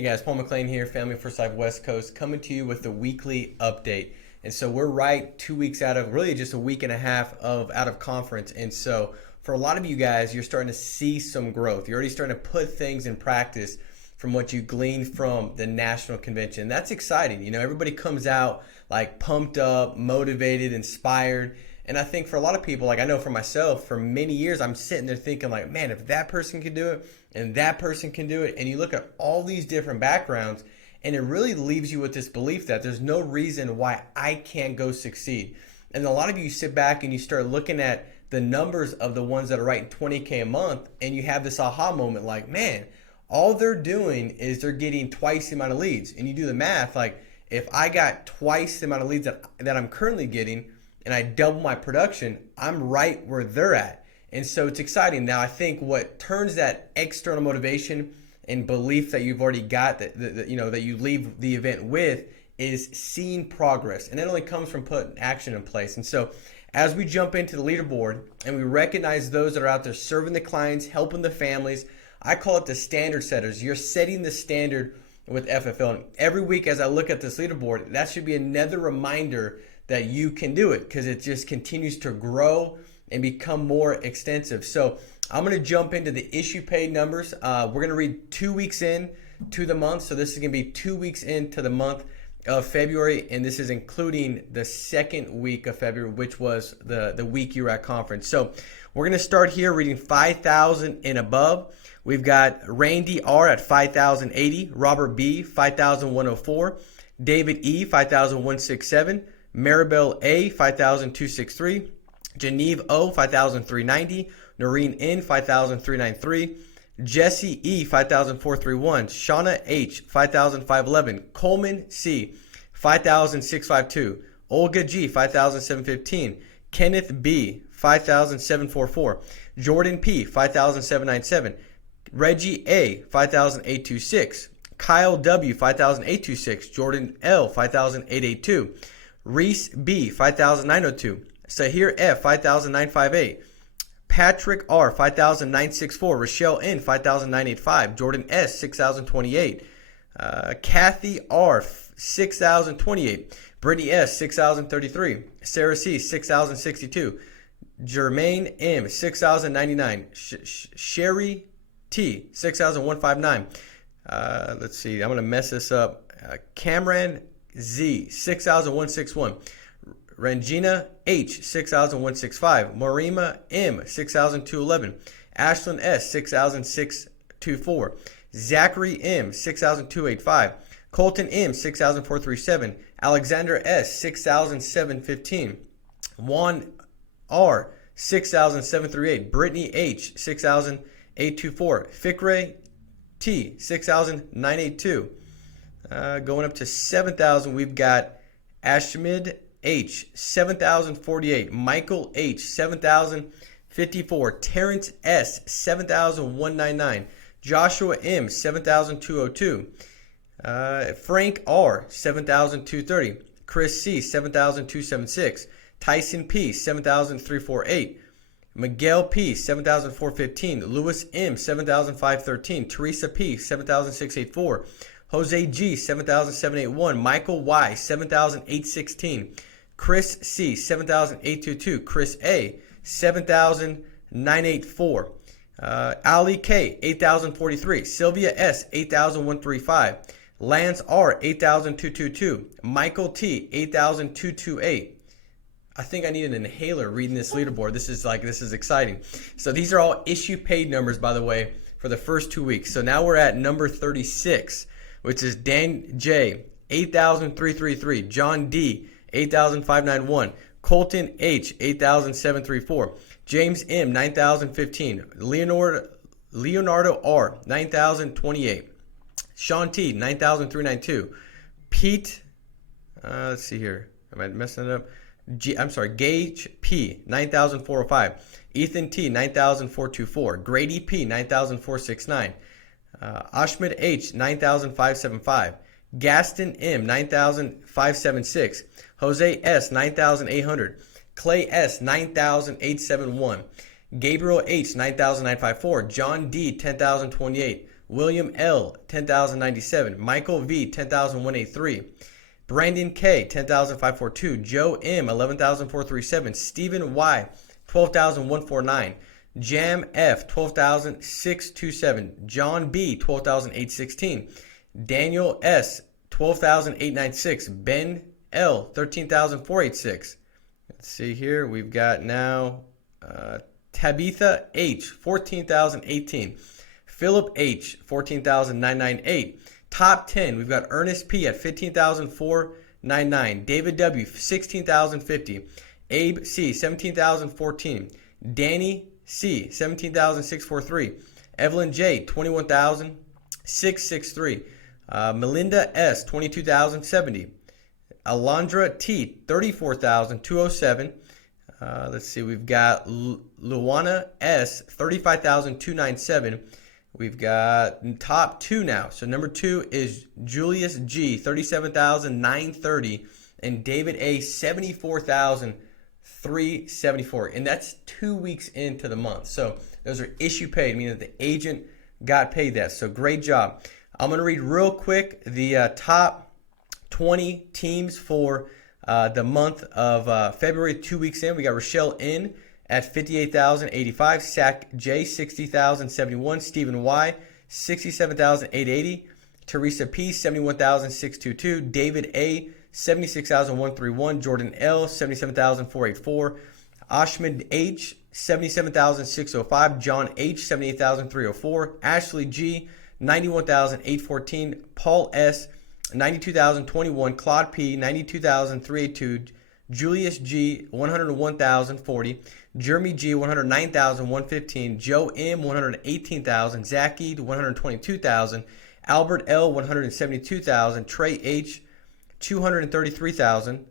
Hey guys, Paul McClain here, Family First Life West Coast, coming to you with the weekly update. And so we're right 2 weeks out of really just a week and a half of out of conference. And so for a lot of you guys, you're starting to see some growth. You're already starting to put things in practice from what you gleaned from the national convention. That's exciting. You know, everybody comes out like pumped up, motivated, inspired. And I think for a lot of people, like I know for myself, for many years, I'm sitting there thinking like, man, if that person can do it and that person can do it, and you look at all these different backgrounds, and it really leaves you with this belief that there's no reason why I can't go succeed. And a lot of you sit back and you start looking at the numbers of the ones that are writing 20K a month, and you have this aha moment like, man, all they're doing is they're getting twice the amount of leads. And you do the math, like if I got twice the amount of leads that I'm currently getting, and I double my production, I'm right where they're at. And so it's exciting. Now, I think what turns that external motivation and belief that you've already got, that you leave the event with, is seeing progress. And it only comes from putting action in place. And so as we jump into the leaderboard and we recognize those that are out there serving the clients, helping the families, I call it the standard setters. You're setting the standard with FFL. And every week as I look at this leaderboard, that should be another reminder that you can do it, because it just continues to grow and become more extensive. So I'm going to jump into the issue paid numbers. We're going to read 2 weeks in to the month. So this is going to be 2 weeks into the month of February, and this is including the second week of February, which was the week you were at conference. So we're going to start here reading 5,000 and above. We've got Randy R at 5,080, Robert B 5,104, David E 5,167, Maribel A 5,263, Geneve O 5,390, Noreen N 5,393, Jesse E 5,431, Shauna H 5,511, Coleman C 5,652, Olga G 5,715, Kenneth B 5,744, Jordan P 5,797, Reggie A 5,826, Kyle W 5,826, Jordan L 5,882, Reese B 5,902, Sahir F 5,958, Patrick R 5,964, Rochelle N 5,985, Jordan S 6,028, Kathy R 6,028, Brittany S 6,033, Sarah C 6,062, Jermaine M 6,099, Sherry T 6,159. Let's see, I'm gonna mess this up. Cameron Z 6,161, Rangina H 6,165, Marima M 6,211, Ashlyn S 6,624, Zachary M 6,285, Colton M 6,437, Alexander S 6,715, Juan R 6,738, Brittany H 6,824, Fikre T 6,982. Going up to 7,000, we've got Ashmid H 7,048, Michael H 7,054, Terrence S 7,199, Joshua M 7,202, Frank R 7,230, Chris C 7,276, Tyson P 7,348, Miguel P 7,415, Lewis M 7,513, Teresa P 7,684, Jose G 7,781, Michael Y 7,816, Chris C 7,822, Chris A 7,984, Ali K 8,043, Sylvia S 8,135, Lance R 8,222, Michael T 8,228. I think I need an inhaler reading this leaderboard. This is exciting. So these are all issue paid numbers, by the way, for the first 2 weeks. So now we're at number 36, which is Dan J 8,333, John D 8,591, Colton H 8,734, James M 9,015, Leonardo R 9,028, Sean T 9,392, Pete, let's see here, am I messing it up? Gage P 9,405, Ethan T 9,424, Grady P 9,469, Ashmid H 9,575, Gaston M 9,576, Jose S 9,800, Clay S 9,871, Gabriel H 9,954, John D 10,028, William L, 10,097. Michael V, 10,183. Brandon K, 10,542. Joe M, 11,437. Stephen Y, 12,149. Jam F, 12,627. John B, 12,816. Daniel S, 12,896. Ben L, 13,486. Let's see here. We've got now Tabitha H, 14,018. Philip H, 14,998. Top 10, we've got Ernest P at 15,499. David W, 16,050. Abe C, 17,014. Danny C, 17,643. Evelyn J, 21,663. Melinda S, 22,070. Alondra T, 34,207. Let's see, we've got Luana S, 35,297. We've got top 2 now. So number 2 is Julius G, 37,930. And David A, 74,374. And that's 2 weeks into the month. So those are issue paid, meaning that the agent got paid that. So great job. I'm going to read real quick the top 20 teams for the month of February. 2 weeks in, we got Rochelle N at 58,085, Sack J, 60,071, Stephen Y, 67,880, Teresa P, 71,622, David A, 76,131, Jordan L, 77,484, Ashmid H, 77,605, John H, 78,304, Ashley G, 91,814, Paul S, 92,021, Claude P, 92,382, Julius G, 101,040, Jeremy G, 109,115, Joe M, 118,000, Zach E, 122,000, Albert L, 172,000, Trey H, 233,000,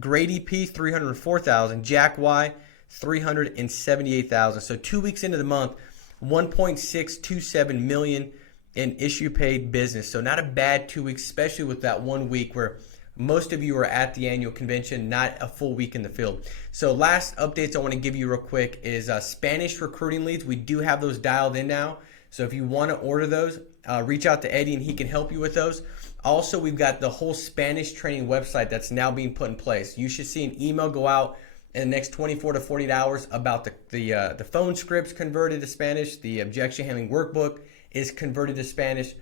Grady P, 304,000, Jack Y, 378,000. So 2 weeks into the month, 1.627 million in issue paid business. So not a bad 2 weeks, especially with that 1 week where most of you are at the annual convention, not a full week in the field. So last updates I want to give you real quick is Spanish recruiting leads. We do have those dialed in now. So if you want to order those, reach out to Eddie and he can help you with those. Also, we've got the whole Spanish training website that's now being put in place. You should see an email go out in the next 24 to 48 hours about the phone scripts converted to Spanish. The objection handling workbook is converted to Spanish.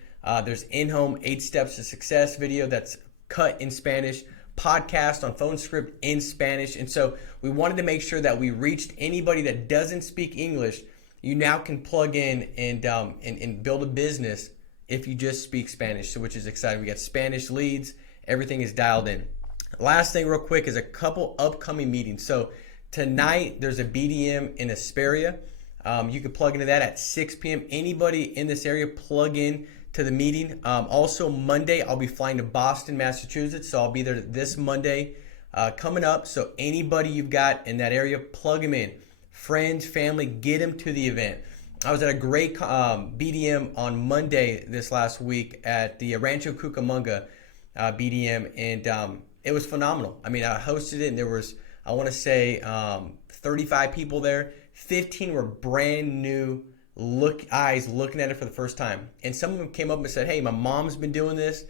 There's in-home 8 steps to success video that's cut in Spanish, podcast on phone script in Spanish. And so we wanted to make sure that we reached anybody that doesn't speak English. You now can plug in and build a business if you just speak Spanish, so which is exciting. We got Spanish leads, everything is dialed in. Last thing real quick is a couple upcoming meetings. So tonight there's a BDM in Asperia. You can plug into that at 6 p.m. Anybody in this area, plug in to the meeting. Also Monday, I'll be flying to Boston, Massachusetts. So I'll be there this Monday coming up. So anybody you've got in that area, plug them in. Friends, family, get them to the event. I was at a great BDM on Monday this last week at the Rancho Cucamonga BDM, and it was phenomenal. I mean, I hosted it, and there was, I want to say, 35 people there. 15 were brand new eyes looking at it for the first time. And some of them came up and said, hey, my mom's been doing this.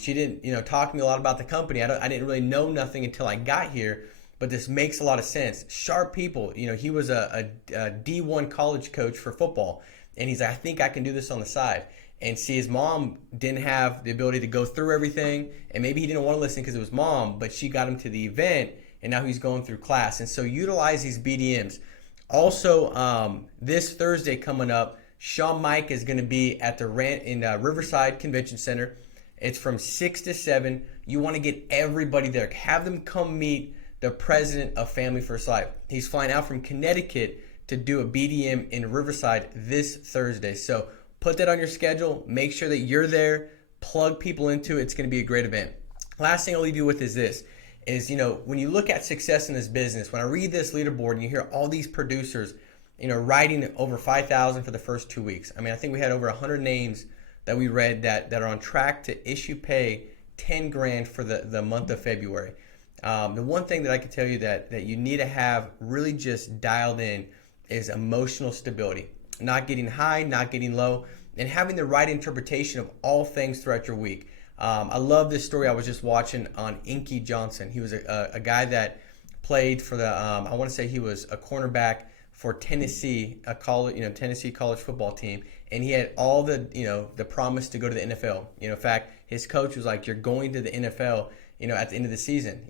She didn't, talk to me a lot about the company. I didn't really know nothing until I got here, but this makes a lot of sense. Sharp people. He was a D1 college coach for football, and he's like, I think I can do this on the side. And see, his mom didn't have the ability to go through everything, and maybe he didn't want to listen because it was mom, but she got him to the event, and now he's going through class. And so utilize these BDMs. Also, this Thursday coming up, Sean Mike is going to be at the Riverside Convention Center. It's from 6 to 7. You want to get everybody there. Have them come meet the president of Family First Life. He's flying out from Connecticut to do a BDM in Riverside this Thursday. So put that on your schedule. Make sure that you're there. Plug people into it. It's going to be a great event. Last thing I'll leave you with is this. When you look at success in this business, when I read this leaderboard and you hear all these producers, writing over 5,000 for the first 2 weeks. I mean, I think we had over 100 names that we read that are on track to issue pay 10 grand for the month of February. The one thing that I can tell you that you need to have really just dialed in is emotional stability. Not getting high, not getting low. and having the right interpretation of all things throughout your week. I love this story I was just watching on Inky Johnson. He was a guy that played for the I want to say he was a cornerback for Tennessee, a college, Tennessee college football team, and he had all the, the promise to go to the NFL. In fact, his coach was like, "You're going to the NFL, at the end of the season."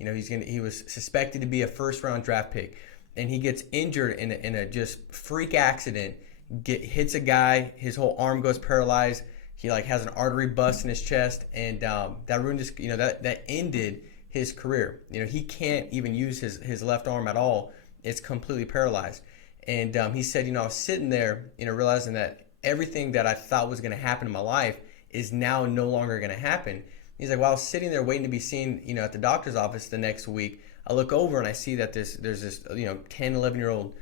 He was suspected to be a first-round draft pick, and he gets injured in a just freak accident, hits a guy, his whole arm goes paralyzed. He has an artery bust in his chest, and that ruined his, that ended his career. He can't even use his left arm at all. It's completely paralyzed. And he said, I was sitting there, realizing that everything that I thought was going to happen in my life is now no longer going to happen. He's like, while I was sitting there waiting to be seen, at the doctor's office the next week, I look over and I see that there's this, 10, 11-year-old,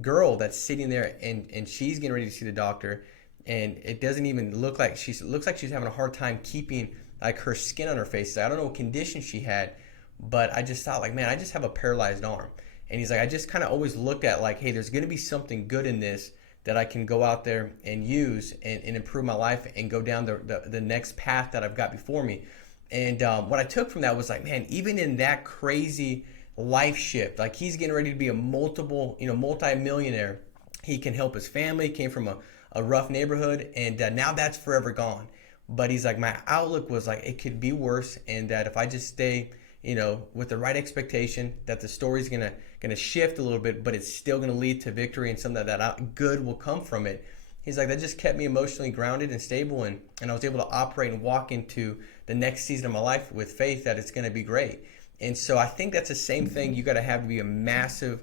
girl that's sitting there, and she's getting ready to see the doctor. And it doesn't even look like looks like she's having a hard time keeping her skin on her face. I don't know what condition she had, but I just thought man, I just have a paralyzed arm. And he's like, I just kind of always looked at hey, there's going to be something good in this that I can go out there and use and improve my life and go down the next path that I've got before me. And what I took from that was man, even in that crazy life shift, he's getting ready to be a multi-millionaire. He can help his family, came from a rough neighborhood, and now that's forever gone. But he's like, my outlook was it could be worse, and that if I just stay with the right expectation that the story's gonna shift a little bit, but it's still gonna lead to victory and something that good will come from it. He's like, that just kept me emotionally grounded and stable, and I was able to operate and walk into the next season of my life with faith that it's gonna be great. And so I think that's the same thing you gotta have to be a massive,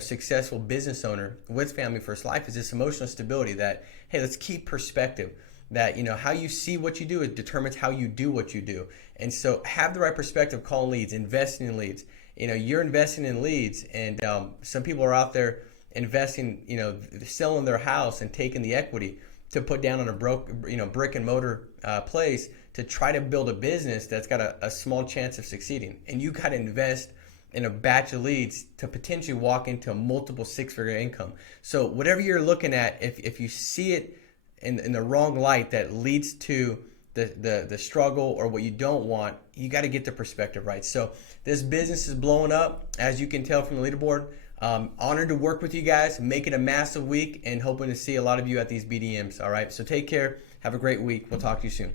successful business owner with Family First Life, is this emotional stability that, hey, let's keep perspective. That how you see what you do, it determines how you do what you do. And so have the right perspective, calling leads, investing in leads. You're investing in leads, and some people are out there investing, selling their house and taking the equity to put down on a brick and mortar place to try to build a business that's got a small chance of succeeding. And you got to invest in a batch of leads to potentially walk into a multiple six-figure income. So whatever you're looking at, if you see it in the wrong light that leads to the struggle or what you don't want, you got to get the perspective right. So this business is blowing up, as you can tell from the leaderboard. Honored to work with you guys, make it a massive week, and hoping to see a lot of you at these BDMs. All right, so take care, have a great week. We'll talk to you soon.